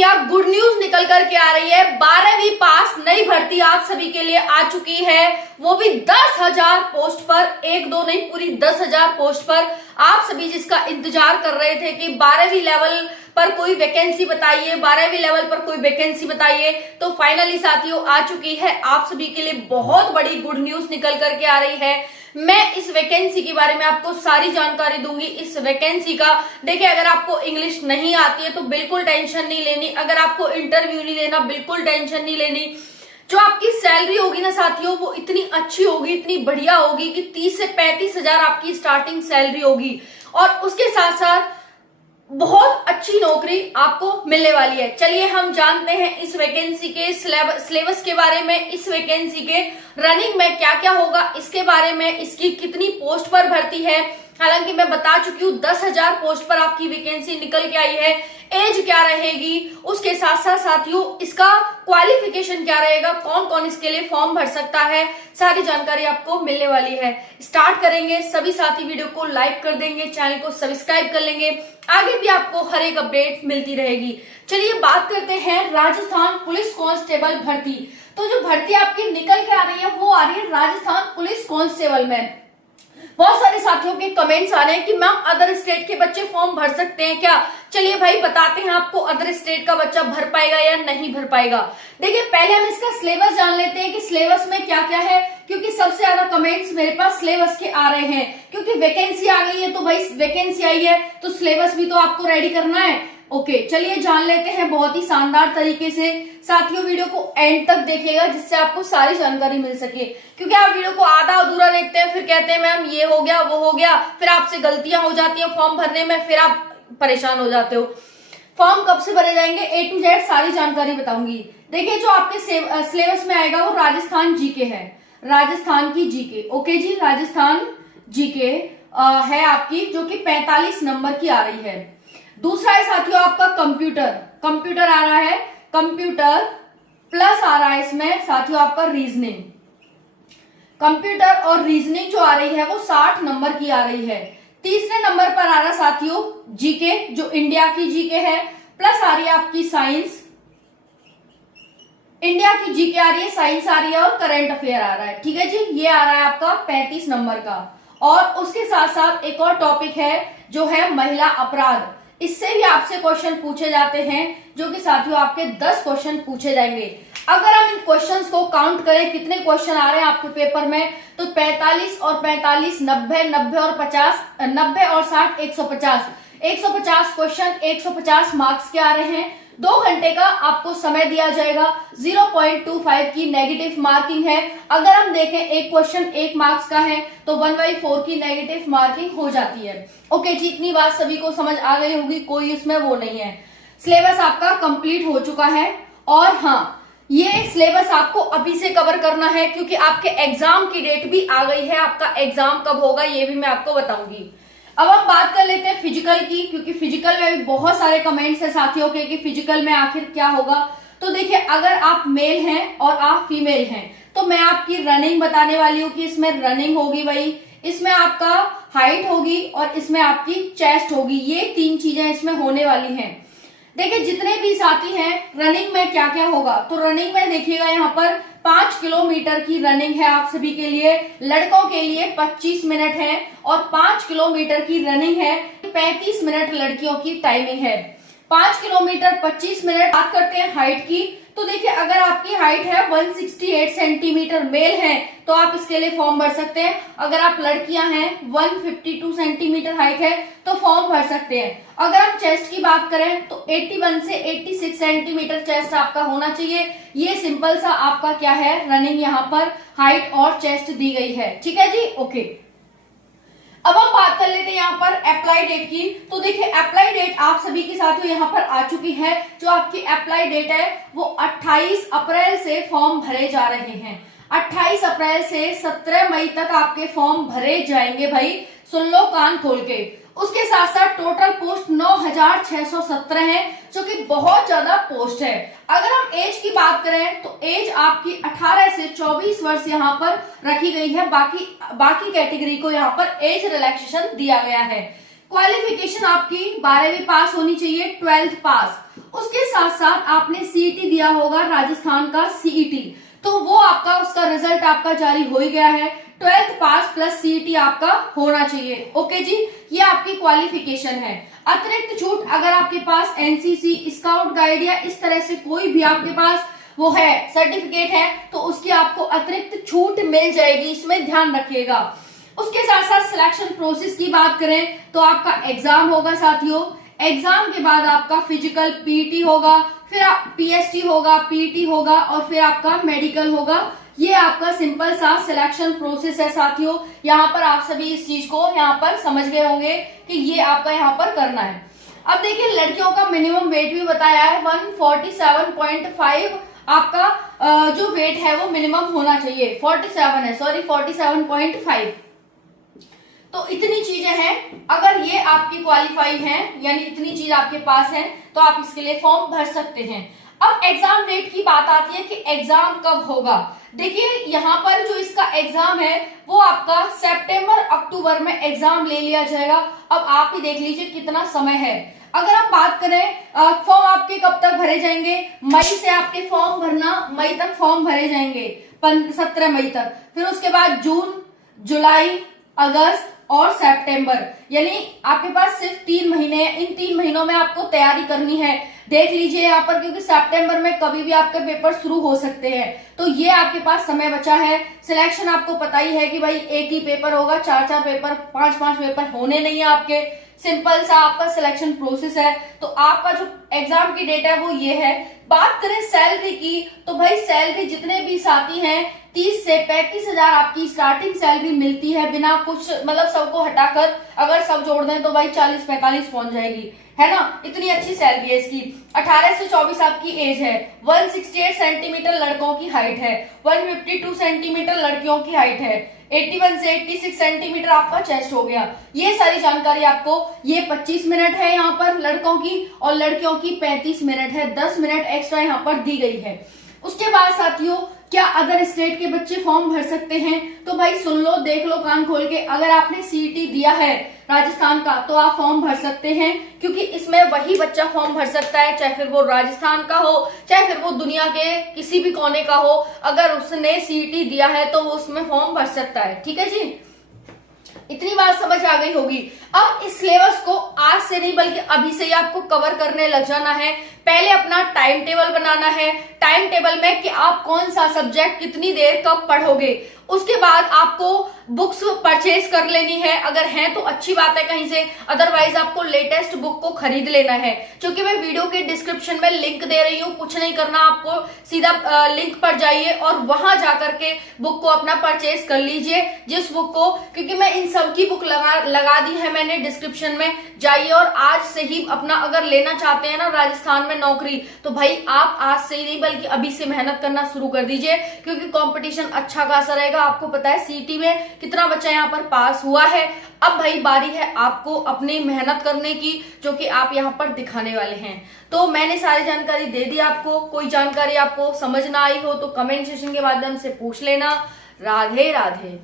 भैया good news निकल कर के आ रही है। 12वीं पास नई भर्ती आप सभी के लिए आ चुकी है, वो भी 10,000 पोस्ट पर। एक दो नहीं, पूरी 10,000 पोस्ट पर। आप सभी जिसका इंतजार कर रहे थे कि 12वीं लेवल पर कोई वैकेंसी बताइए, 12वीं लेवल पर कोई वैकेंसी बताइए, तो फाइनली साथियों आ चुकी है। आप सभी के लिए बहुत बड़ी गुड न्यूज निकल करके आ रही है। मैं इस वैकेंसी के बारे में आपको सारी जानकारी दूंगी। इस वैकेंसी का देखिए, अगर आपको इंग्लिश नहीं आती है तो बिल्कुल टेंशन नहीं लेनी। अगर आपको इंटरव्यू नहीं देना, बिल्कुल टेंशन नहीं लेनी। जो आपकी सैलरी होगी ना साथियों, वो इतनी अच्छी होगी, इतनी बढ़िया होगी कि 30 से 35 हजार आपकी स्टार्टिंग सैलरी होगी, और उसके साथ साथ बहुत अच्छी नौकरी आपको मिलने वाली है। चलिए हम जानते हैं इस वैकेंसी के सिलेबस के बारे में, इस वैकेंसी के रनिंग में क्या क्या होगा इसके बारे में, इसकी कितनी पोस्ट पर भर्ती है। हालांकि मैं बता चुकी हूँ 10,000 पोस्ट पर आपकी वैकेंसी निकल के आई है। एज क्या रहेगी, उसके साथ साथ साथियों इसका क्वालिफिकेशन क्या रहेगा, कौन कौन इसके लिए फॉर्म भर सकता है, सारी जानकारी आपको मिलने वाली है। स्टार्ट करेंगे, सभी साथी वीडियो को लाइक कर देंगे, चैनल को सब्सक्राइब कर लेंगे, आगे भी आपको हर एक अपडेट मिलती रहेगी। चलिए बात करते हैं राजस्थान पुलिस कांस्टेबल भर्ती। तो जो भर्ती आपकी निकल के आ रही है वो आ रही है राजस्थान पुलिस कांस्टेबल में। बहुत सारे साथियों के कमेंट्स आ रहे हैं कि मैम अदर स्टेट के बच्चे फॉर्म भर सकते हैं क्या। चलिए भाई बताते हैं आपको अदर स्टेट का बच्चा भर पाएगा या नहीं भर पाएगा। देखिए पहले हम इसका सिलेबस जान लेते हैं कि सिलेबस में क्या क्या है, क्योंकि सबसे ज्यादा कमेंट्स मेरे पास सिलेबस के आ रहे हैं। क्योंकि वैकेंसी आ गई है तो भाई वैकेंसी आई है तो सिलेबस भी तो आपको रेडी करना है। ओके चलिए जान लेते हैं बहुत ही शानदार तरीके से। साथियों वीडियो को एंड तक देखिएगा जिससे आपको सारी जानकारी मिल सके, क्योंकि आप वीडियो को आधा अधूरा देखते हैं, फिर कहते हैं मैम ये हो गया वो हो गया, फिर आपसे गलतियां हो जाती हैं फॉर्म भरने में, फिर आप परेशान हो जाते हो। फॉर्म कब से भरे जाएंगे A to Z सारी जानकारी बताऊंगी। देखिए जो आपके सिलेबस में आएगा वो राजस्थान जीके है, राजस्थान की जीके। ओके जी, राजस्थान जीके है आपकी, जो कि 45 नंबर की आ रही है। दूसरा है साथियों आपका कंप्यूटर आ रहा है, कंप्यूटर प्लस आ रहा है इसमें साथियों आपका रीजनिंग। कंप्यूटर और रीजनिंग जो आ रही है वो 60 नंबर की आ रही है। तीसरे नंबर पर आ रहा साथियों जीके, जो इंडिया की जीके है, प्लस आ रही है आपकी साइंस। इंडिया की जीके आ रही है, साइंस आ रही है और करंट अफेयर आ रहा है। ठीक है जी, ये आ रहा है आपका 35 नंबर का। और उसके साथ साथ एक और टॉपिक है जो है महिला अपराध। इससे भी आपसे क्वेश्चन पूछे जाते हैं, जो कि साथियों आपके 10 क्वेश्चन पूछे जाएंगे। अगर हम इन क्वेश्चंस को काउंट करें कितने क्वेश्चन आ रहे हैं आपके पेपर में, तो 45 और 45 90, 90 और 50, 90 और 60 150, 150 क्वेश्चन 150 मार्क्स के आ रहे हैं। 2 घंटे का आपको समय दिया जाएगा। 0.25 की नेगेटिव मार्किंग है। अगर हम देखें एक क्वेश्चन 1 मार्क्स का है तो 1/4 की नेगेटिव मार्किंग हो जाती है। ओके जी, इतनी बात सभी को समझ आ गई होगी, कोई इसमें वो नहीं है। सिलेबस आपका कंप्लीट हो चुका है, और हाँ ये सिलेबस आपको अभी से कवर करना है, क्योंकि आपके एग्जाम की डेट भी आ गई है। आपका एग्जाम कब होगा ये भी मैं आपको बताऊंगी। अब हम बात कर लेते हैं फिजिकल की, क्योंकि फिजिकल में भी बहुत सारे कमेंट्स है साथियों के कि फिजिकल में आखिर क्या होगा। तो देखिए अगर आप मेल हैं और आप फीमेल हैं तो मैं आपकी रनिंग बताने वाली हूँ कि इसमें रनिंग होगी भाई, इसमें आपका हाइट होगी और इसमें आपकी चेस्ट होगी। ये 3 चीजें इसमें होने वाली हैं। देखिए जितने भी साथी हैं रनिंग में क्या क्या होगा, तो रनिंग में देखिएगा यहाँ पर 5 किलोमीटर की रनिंग है आप सभी के लिए। लड़कों के लिए 25 मिनट है और 5 किलोमीटर की रनिंग है। 35 मिनट लड़कियों की टाइमिंग है। 5 किलोमीटर 25 मिनट। बात करते हैं हाइट की, तो देखिए अगर आपकी हाइट है 168 सेंटीमीटर मेल है तो आप इसके लिए फॉर्म भर सकते हैं। अगर आप लड़कियां हैं 152 सेंटीमीटर हाइट है तो फॉर्म भर सकते हैं। अगर हम चेस्ट की बात करें तो 81 से 86 सेंटीमीटर चेस्ट आपका होना चाहिए। ये सिंपल सा आपका क्या है, रनिंग यहाँ पर हाइट और चेस्ट दी गई है। ठीक है जी, ओके। अब हम बात कर लेते हैं यहाँ पर अप्लाई डेट की। तो देखिए अप्लाई डेट आप सभी के साथ यहाँ पर आ चुकी है। जो आपकी अप्लाई डेट है वो 28 अप्रैल से फॉर्म भरे जा रहे हैं। 28 अप्रैल से 17 मई तक आपके फॉर्म भरे जाएंगे भाई, सुन लो कान खोल के। उसके साथ साथ टोटल पोस्ट 9,617 है, जो कि बहुत ज्यादा पोस्ट है। अगर हम एज की बात करें तो एज आपकी 18 से 24 वर्ष यहाँ पर रखी गई है। बाकी कैटेगरी को यहाँ पर एज रिलैक्सेशन दिया गया है। क्वालिफिकेशन आपकी 12वीं पास होनी चाहिए, 12th पास। उसके साथ साथ आपने सीईटी दिया होगा, राजस्थान का सीईटी, तो वो आपका उसका रिजल्ट आपका जारी हो ही गया है। 12th पास प्लस सीईटी आपका होना चाहिए। ओके जी, ये आपकी क्वालिफिकेशन है। अतिरिक्त छूट अगर आपके पास एनसीसी, स्काउट गाइड या इस तरह से कोई भी आपके पास वो है सर्टिफिकेट है तो उसकी आपको अतिरिक्त छूट मिल जाएगी, इसमें ध्यान रखिएगा। उसके साथ साथ सिलेक्शन प्रोसेस की बात करें तो आपका एग्जाम होगा साथियों। एग्जाम के बाद आपका फिजिकल पीटी होगा, फिर पीएसटी होगा, पीटी होगा और फिर आपका मेडिकल होगा। ये आपका सिंपल सा सिलेक्शन प्रोसेस है साथियों। यहाँ पर आप सभी इस चीज को यहाँ पर समझ गए होंगे कि ये आपका यहाँ पर करना है। अब देखिए लड़कियों का मिनिमम वेट भी बताया है 147.5 आपका जो वेट है वो मिनिमम होना चाहिए, 47 है, सॉरी 47.5। तो इतनी चीजें हैं, अगर ये आपकी क्वालिफाई हैं यानी इतनी चीज आपके पास है तो आप इसके लिए फॉर्म भर सकते हैं। अब एग्जाम डेट की बात आती है कि एग्जाम कब होगा। देखिए यहाँ पर जो इसका एग्जाम है वो आपका सितंबर अक्टूबर में एग्जाम ले लिया जाएगा। अब आप ही देख लीजिए कितना समय है। अगर आप बात करें फॉर्म आपके कब तक भरे जाएंगे, मई से आपके फॉर्म भरना, मई तक फॉर्म भरे जाएंगे 17 मई तक। फिर उसके बाद जून, जुलाई, अगस्त और सितंबर, यानी आपके पास सिर्फ 3 महीने हैं। इन 3 महीनों में आपको तैयारी करनी है। देख लीजिए यहाँ पर, क्योंकि सितंबर में कभी भी आपके पेपर शुरू हो सकते हैं, तो ये आपके पास समय बचा है। सिलेक्शन आपको पता ही है कि भाई एक ही पेपर होगा, 4-4 पेपर, 5-5 पेपर होने नहीं है आपके। सिंपल सा आपका सिलेक्शन प्रोसेस है। तो आपका जो एग्जाम की डेट है वो ये है। बात करें सैलरी की तो भाई सैलरी जितने भी साथी हैं 30 से 35,000 आपकी स्टार्टिंग सैलरी मिलती है, बिना कुछ मतलब सबको हटाकर अगर सब जोड़ दें तो भाई 40-45 पहुंच जाएगी, है ना। इतनी अच्छी सैलरी है इसकी। 18 से 24 आपकी एज है। 168 सेंटीमीटर लड़कों की हाइट है, 152 सेंटीमीटर लड़कियों की हाइट है, 81 से 86 सेंटीमीटर आपका चेस्ट हो गया। ये सारी जानकारी आपको, ये 25 मिनट है यहाँ पर लड़कों की और लड़कियों की 35 मिनट है, 10 मिनट एक्स्ट्रा यहाँ पर दी गई है। उसके बाद साथियों, क्या अदर स्टेट के बच्चे फॉर्म भर सकते हैं? तो भाई सुन लो, देख लो कान खोल के, अगर आपने सीईटी दिया है राजस्थान का तो आप फॉर्म भर सकते हैं, क्योंकि इसमें वही बच्चा फॉर्म भर सकता है, चाहे फिर वो राजस्थान का हो, चाहे फिर वो दुनिया के किसी भी कोने का हो। अगर उसने सीईटी दिया है तो वो उसमें फॉर्म भर सकता है। ठीक है जी, इतनी बात समझ आ गई होगी। अब इस सिलेबस को आज से नहीं बल्कि अभी से ही आपको कवर करने लग जाना है। पहले अपना टाइम टेबल बनाना है। टाइम टेबल में कि आप कौन सा सब्जेक्ट कितनी देर कब पढ़ोगे। उसके बाद आपको बुक्स परचेज कर लेनी है, अगर है तो अच्छी बात है कहीं से, अदरवाइज आपको लेटेस्ट बुक को खरीद लेना है। क्योंकि मैं वीडियो के डिस्क्रिप्शन में लिंक दे रही हूँ, कुछ नहीं करना, आपको सीधा लिंक पर जाइए और वहां जाकर के बुक को अपना परचेज कर लीजिए, जिस बुक को, क्योंकि मैं इन सब की बुक लगा दी है मैंने डिस्क्रिप्शन में। जाइए और आज से ही अपना अगर लेना चाहते हैं ना राजस्थान में नौकरी, तो भाई आप आज से ही नहीं बल्कि अभी से मेहनत करना शुरू कर दीजिए, क्योंकि कंपटीशन अच्छा खासा रहेगा। आपको पता है सीईटी में कितना बच्चा यहाँ पर पास हुआ है। अब भाई बारी है आपको अपनी मेहनत करने की, जो कि आप यहाँ पर दिखाने वाले हैं। तो मैंने सारी जानकारी दे दी आपको। कोई जानकारी आपको समझ ना आई हो तो कमेंट सेक्शन के माध्यम से पूछ लेना। राधे राधे।